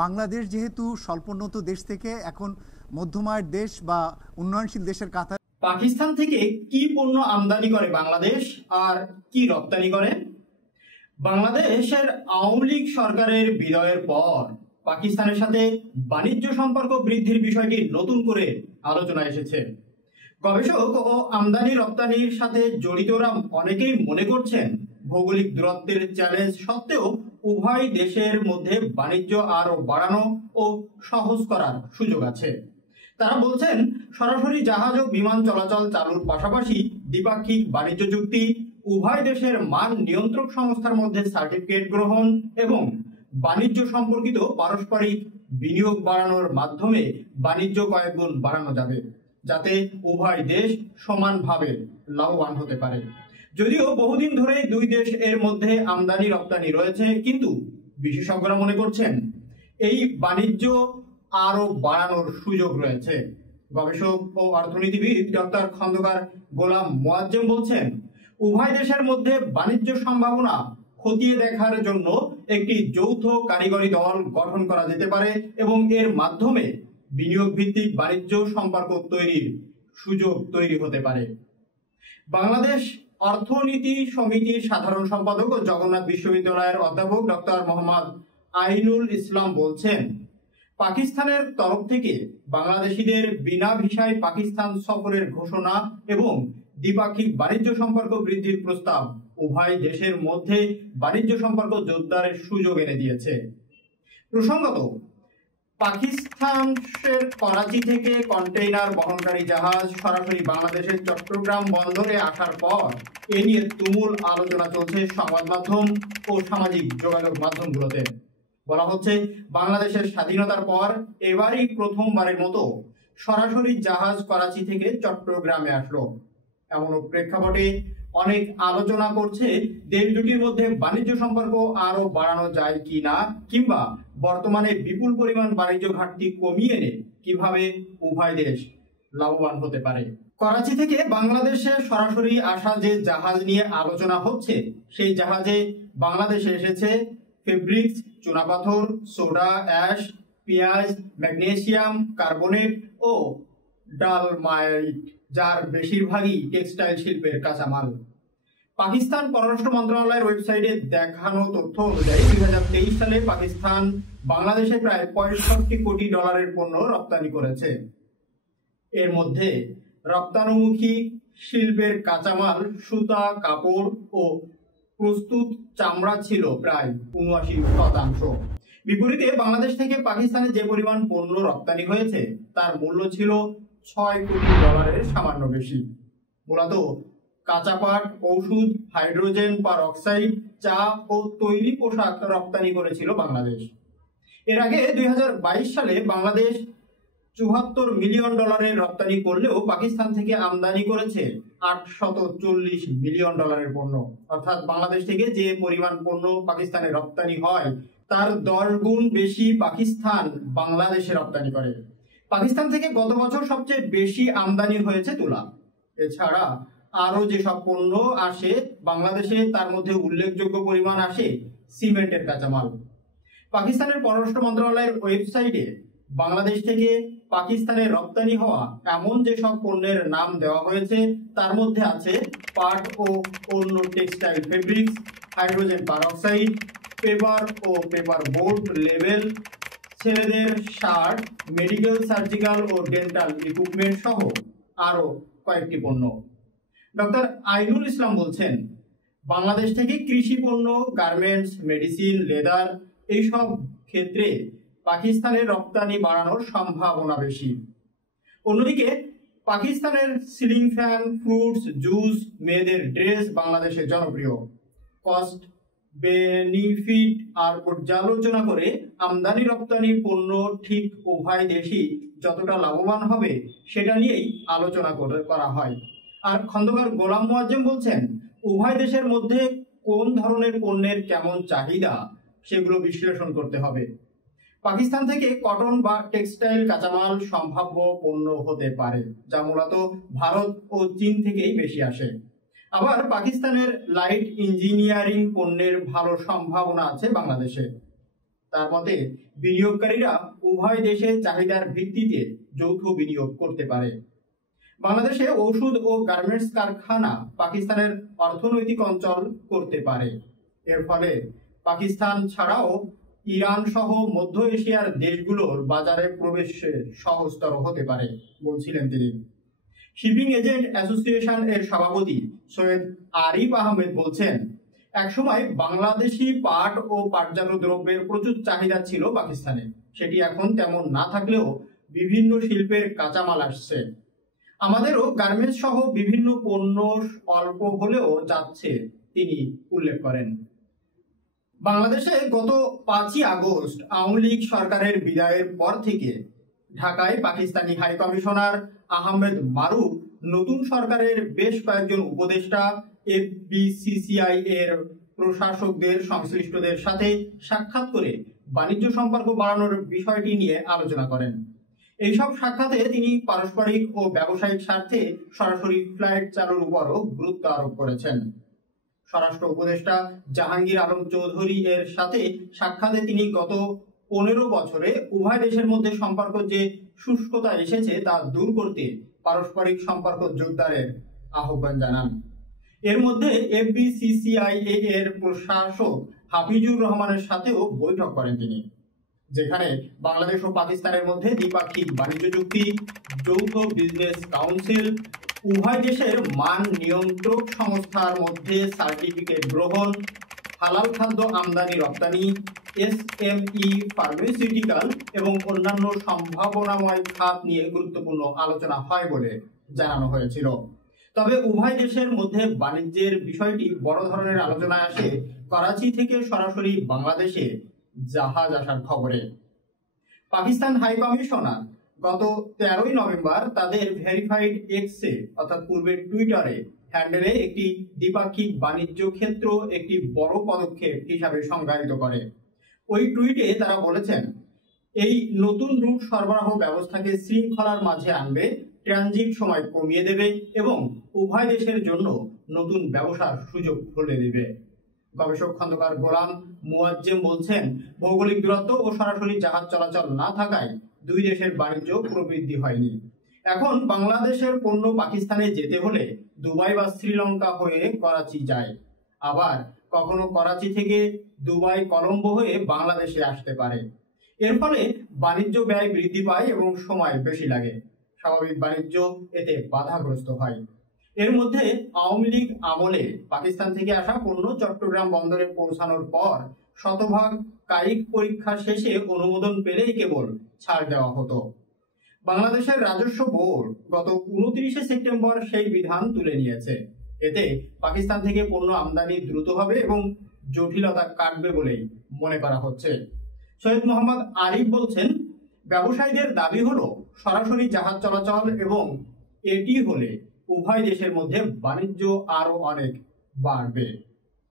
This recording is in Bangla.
বাংলাদেশ যেহেতু স্বল্পোন্নত দেশ থেকে এখন মধ্যমায়ের দেশ বা উন্নয়নশীল দেশের কাতার। পাকিস্তান থেকে কি পণ্য আমদানি করে বাংলাদেশ আর কি রপ্তানি করে? বাংলাদেশের আওয়ামী লীগ সরকারের বিদায়ের পর পাকিস্তানের সাথে বাণিজ্য সম্পর্ক বৃদ্ধির বিষয়টি নতুন করে আলোচনা এসেছে। গবেষক ও আমদানি রপ্তানির সাথে জড়িতরা অনেকেই মনে করছেন ভৌগোলিক দূরত্বের চ্যালেঞ্জ সত্ত্বেও উভয় দেশের মধ্যে বাণিজ্য আরো বাড়ানো ও সহজ করার সুযোগ আছে। তারা বলছেন সরাসরি জাহাজ ও বিমান চলাচল চালুর পাশাপাশি দ্বিপাক্ষিক বাণিজ্য চুক্তি, উভয় দেশের মান নিয়ন্ত্রক সংস্থার মধ্যে সার্টিফিকেট গ্রহণ এবং বাণিজ্য সম্পর্কিত পারস্পরিক বিনিয়োগ বাড়ানোর মাধ্যমে বাণিজ্য কয়েক গুণ বাড়ানো যাবে, যাতে উভয় দেশ সমানভাবে লাভবান হতে পারে। যদিও বহুদিন ধরে দুই দেশ এর মধ্যে আমদানি রপ্তানি রয়েছে, কিন্তু বিশেষজ্ঞরা মনে করছেন এই বাণিজ্য আরো বাড়ানোর সুযোগ রয়েছে। গবেষক ও অর্থনীতিবিদ ডক্টর খন্দকার গোলাম মোয়াজ্জেম বলছেন, উভয় দেশের মধ্যে বাণিজ্য সম্ভাবনা খতিয়ে দেখার জন্য একটি যৌথ কারিগরি দল গঠন করা যেতে পারে এবং এর মাধ্যমে বিনিয়োগ ভিত্তিক বাণিজ্য সম্পর্ক তৈরির সুযোগ তৈরি হতে পারে। বাংলাদেশ অর্থনীতি সমিতির সাধারণ সম্পাদক ও জগন্নাথ বিশ্ববিদ্যালয়ের অধ্যাপক ডক্টর মোহাম্মদ আইনুল ইসলাম বলছেন, পাকিস্তানের তরফ থেকে বাংলাদেশিদের বিনা ভিসায় পাকিস্তান সফরের ঘোষণা এবং দ্বিপাক্ষিক বাণিজ্য সম্পর্ক বৃদ্ধির প্রস্তাব উভয় দেশের মধ্যে বাণিজ্য সম্পর্ক জোরদারের সুযোগ এনে দিয়েছে। প্রসঙ্গত, পাকিস্তানের করাচি থেকে কন্টেইনার বহনকারী জাহাজ সরাসরি বাংলাদেশের চট্টগ্রাম বন্দরে আসার পর এ নিয়ে তুমুল আলোচনা চলছে সংবাদ মাধ্যম ও সামাজিক যোগাযোগ মাধ্যমগুলোতে। বলা হচ্ছে, বাংলাদেশের স্বাধীনতার পর এবারই প্রথমবারের মতো সরাসরি জাহাজ করাচি থেকে চট্টগ্রামে আসলো। এমন প্রেক্ষাপটে অনেক আলোচনা করছে দেশ দুটির মধ্যে বাণিজ্য সম্পর্ক আরো বাড়ানো যায় কি না, কিংবা বর্তমানে বিপুল পরিমাণ বাণিজ্য ঘাটতি কমিয়ে এনে কিভাবে উভয় দেশ লাভবান হতে পারে। করাচি থেকে বাংলাদেশে সরাসরি আসা যে জাহাজ নিয়ে আলোচনা হচ্ছে, সেই জাহাজে বাংলাদেশে এসেছে ফেব্রিক্স, চুনাপাথর, সোডা অ্যাশ, পেঁয়াজ, ম্যাগনেসিয়াম কার্বনেট ও ডালমাইট, যার বেশিরভাগই টেক্সটাইল শিল্পের কাঁচামাল। পাকিস্তান পররাষ্ট্র মন্ত্রণালয়ের ওয়েবসাইটে দেখানো তথ্য অনুযায়ী 2023 সালে পাকিস্তান বাংলাদেশে প্রায় 65 কোটি ডলারের পণ্য রপ্তানি করেছে। এর মধ্যে রপ্তানুমুখী শিল্পের কাঁচামাল সুতা, কাপড় ও প্রস্তুত চামড়া ছিল প্রায় 79%। বিপরীতে বাংলাদেশ থেকে পাকিস্তানে যে পরিমাণ পণ্য রপ্তানি হয়েছে তার মূল্য ছিল 6 কোটি ডলারের সামান্য বেশি। মূলত কাঁচা পাট, ঔষধ, হাইড্রোজেন পারঅক্সাইড, চা ও তৈরি পোশাক রপ্তানি করেছিল বাংলাদেশ। এর আগে 2022 সালে বাংলাদেশ 74 মিলিয়ন ডলারের রপ্তানি করলেও পাকিস্তান থেকে আমদানি করেছে 840 মিলিয়ন ডলারের পণ্য। অর্থাৎ বাংলাদেশ থেকে যে পরিমাণ পণ্য পাকিস্তানে রপ্তানি হয় তার 10 গুণ বেশি পাকিস্তান বাংলাদেশে রপ্তানি করে। পাকিস্তান থেকে গত বছর সবচেয়ে বেশি আমদানি হয়েছে তুলা। এছাড়া আরো যেসব পণ্য আসে বাংলাদেশে তার মধ্যে উল্লেখযোগ্য পরিমাণ আসে সিমেন্টের কাঁচামাল। পাকিস্তানের পররাষ্ট্র মন্ত্রণালয়ের ওয়েবসাইটে বাংলাদেশ থেকে পাকিস্তানে রপ্তানি হওয়া এমন যেসব পণ্যের নাম দেওয়া হয়েছে তার মধ্যে আছে পাট ও অন্য textile fabrics, hydrogen peroxide, paper ও পেপার বোর্ড, লেবেল, ছেলেদের শার্ট, মেডিকেল, সার্জিক্যাল ও ডেন্টাল ইকুইপমেন্ট সহ আরো কয়েকটি পণ্য। ডক্টর আইনুল ইসলাম বলছেন, বাংলাদেশ থেকে কৃষি পণ্য, গার্মেন্টস, মেডিসিন, লেদার এইসব ক্ষেত্রে পাকিস্তানের রপ্তানি বাড়ানোর সম্ভাবনা বেশি। অন্যদিকে পাকিস্তানের সিলিং ফ্যান, ফ্রুটস, জুস, মেয়েদের ড্রেস বাংলাদেশে জনপ্রিয়। কস্ট বেনিফিট আর পর্যালোচনা করে আমদানি রপ্তানি পণ্য ঠিক উভয় দেশই যতটা লাভবান হবে সেটা নিয়েই আলোচনা করা হয়। আর খন্দকার গোলাম মোয়াজ্জেম বলছেন, উভয় দেশের মধ্যে কোন ধরনের পণ্যের কেমন চাহিদা সেগুলো বিশ্লেষণ করতে হবে। পাকিস্তান থেকে কটন বা টেক্সটাইল কাঁচামাল সম্ভাব্য পণ্য হতে পারে, যা মূলত ভারত ও চীন থেকেই বেশি আসে। আবার পাকিস্তানের লাইট ইঞ্জিনিয়ারিং পণ্যের ভালো সম্ভাবনা আছে বাংলাদেশে। তার মতে বিনিয়োগকারীরা উভয় দেশে চাহিদার ভিত্তিতে যৌথ বিনিয়োগ করতে পারে। বাংলাদেশে ঔষধ ও গার্মেন্টস কারখানা পাকিস্তানের অর্থনৈতিক অঞ্চল করতে পারে। এর ফলে পাকিস্তান ছাড়াও ইরান সহ মধ্য এশিয়ার দেশগুলোর বাজারে প্রবেশে সহজতর হতে পারে বলছিলেন তিনি। শিপিং এজেন্ট অ্যাসোসিয়েশন এর সভাপতি সৈয়দ আরিফ আহমেদ বলছেন, একসময় বাংলাদেশি পাট ও পাটজাত দ্রব্যের প্রচুর চাহিদা ছিল পাকিস্তানে, সেটি এখন তেমন না থাকলেও বিভিন্ন শিল্পের কাঁচামাল আসছে। আমাদেরও গার্মেন্টস সহ বিভিন্ন পণ্য অল্প হলেও যাচ্ছে তিনি উল্লেখ করেন। বাংলাদেশে গত 5ই আগস্ট আওয়ামী লীগ সরকারের বিদায়ের পর থেকে ঢাকায় পাকিস্তানি হাই কমিশনার আহমেদ মারুফ নতুন সরকারের বেশ কয়েকজন উপদেষ্টা, এফবিসিসিআই এর প্রশাসকদের, সংশ্লিষ্টদের সাথে সাক্ষাৎ করে বাণিজ্য সম্পর্ক বাড়ানোর বিষয়টি নিয়ে আলোচনা করেন। এইসব সাক্ষাতে তিনি পারস্পরিক ও ব্যবসায়িক স্বার্থে সরাসরি ফ্লাইট চালুর উপরও গুরুত্ব আরোপ করেছেন। স্বরাষ্ট্র উপদেষ্টা জাহাঙ্গীর আলম চৌধুরী এর সাথে সাক্ষাতে তিনি গত 15 বছরে উভয় দেশের মধ্যে সম্পর্ক যে শুষ্কতা এসেছে তা দূর করতে পারস্পরিক সম্পর্ক জোরদারের আহ্বান জানান। এর মধ্যে এফবিসিসিআই এর প্রশাসক হাফিজুর রহমানের সাথেও বৈঠক করেন তিনি, যেখানে বাংলাদেশ ও পাকিস্তানের মধ্যে দ্বিপাক্ষিক বাণিজ্য চুক্তি, যৌথ বিজনেস কাউন্সিল, উভয় দেশের মান নিয়ন্ত্রক সংস্থার মধ্যে সার্টিফিকেট গ্রহণ, হালাল খাদ্য আমদানি রপ্তানি, এসএমই, ফার্মাসিউটিক্যাল এবং অন্যান্য সম্ভাবনাময় খাত নিয়ে গুরুত্বপূর্ণ আলোচনা হয় বলে জানানো হয়েছিল। তবে উভয় দেশের মধ্যে বাণিজ্যের বিষয়টি বড় ধরনের আলোচনায় আসে করাচি থেকে সরাসরি বাংলাদেশে জাহাজ আসার খবরে। পাকিস্তান হাই কমিশনার গত 13ই নভেম্বর তাদের ভেরিফাইড এক্সে অর্থাৎ পূর্বের টুইটারে হ্যান্ডেলে একটি দ্বিপাক্ষিক বাণিজ্য ক্ষেত্র একটি বড় পদক্ষেপ হিসাবে সংজ্ঞায়িত করে। ওই টুইটে তারা বলেছেন, এই নতুন রুট সরবরাহ ব্যবস্থাকে শৃঙ্খলার মাঝে আনবে, ট্রানজিট সময় কমিয়ে দেবে এবং উভয় দেশের জন্য নতুন ব্যবসার সুযোগ খুলে দেবে। গবেষক খন্দকার গোলাম মুয়াজ্জেম বলছেন, ভৌগোলিক দূরত্ব ও সরাসরি জাহাজ চলাচল না থাকায় দুই দেশের বাণিজ্য প্রবৃদ্ধি হয়নি। এখন বাংলাদেশের পণ্য পাকিস্তানে যেতে হলে দুবাই বা শ্রীলঙ্কা হয়ে করাচি যায়, আবার কখনো করাচি থেকে দুবাই, কলম্বো হয়ে বাংলাদেশে আসতে পারে। এর ফলে বাণিজ্য ব্যয় বৃদ্ধি পায় এবং সময় বেশি লাগে। স্বাভাবিক বাণিজ্য এতে বাধাগ্রস্ত হয়। এর মধ্যে আওয়ামী লীগ আমলে পাকিস্তান থেকে আসা পণ্য চট্টগ্রাম বন্দরে পৌঁছানোর পর শতভাগ কায়িক পরীক্ষা শেষে অনুমোদন পেলেই কেবল ছাড় দেওয়া হতো। বাংলাদেশের রাজস্ব বোর্ড গত 29শে সেপ্টেম্বর সেই বিধান তুলে নিয়েছে। এতে পাকিস্তান থেকে পণ্য আমদানি দ্রুত হবে এবং জটিলতা কাটবে বলেই মনে করা হচ্ছে। সৈয়দ মোহাম্মদ আরিফ বলছেন, ব্যবসায়ীদের দাবি হলো সরাসরি জাহাজ চলাচল এবং এটি হলে উভয় দেশের মধ্যে বাণিজ্য আরো অনেক বাড়বে।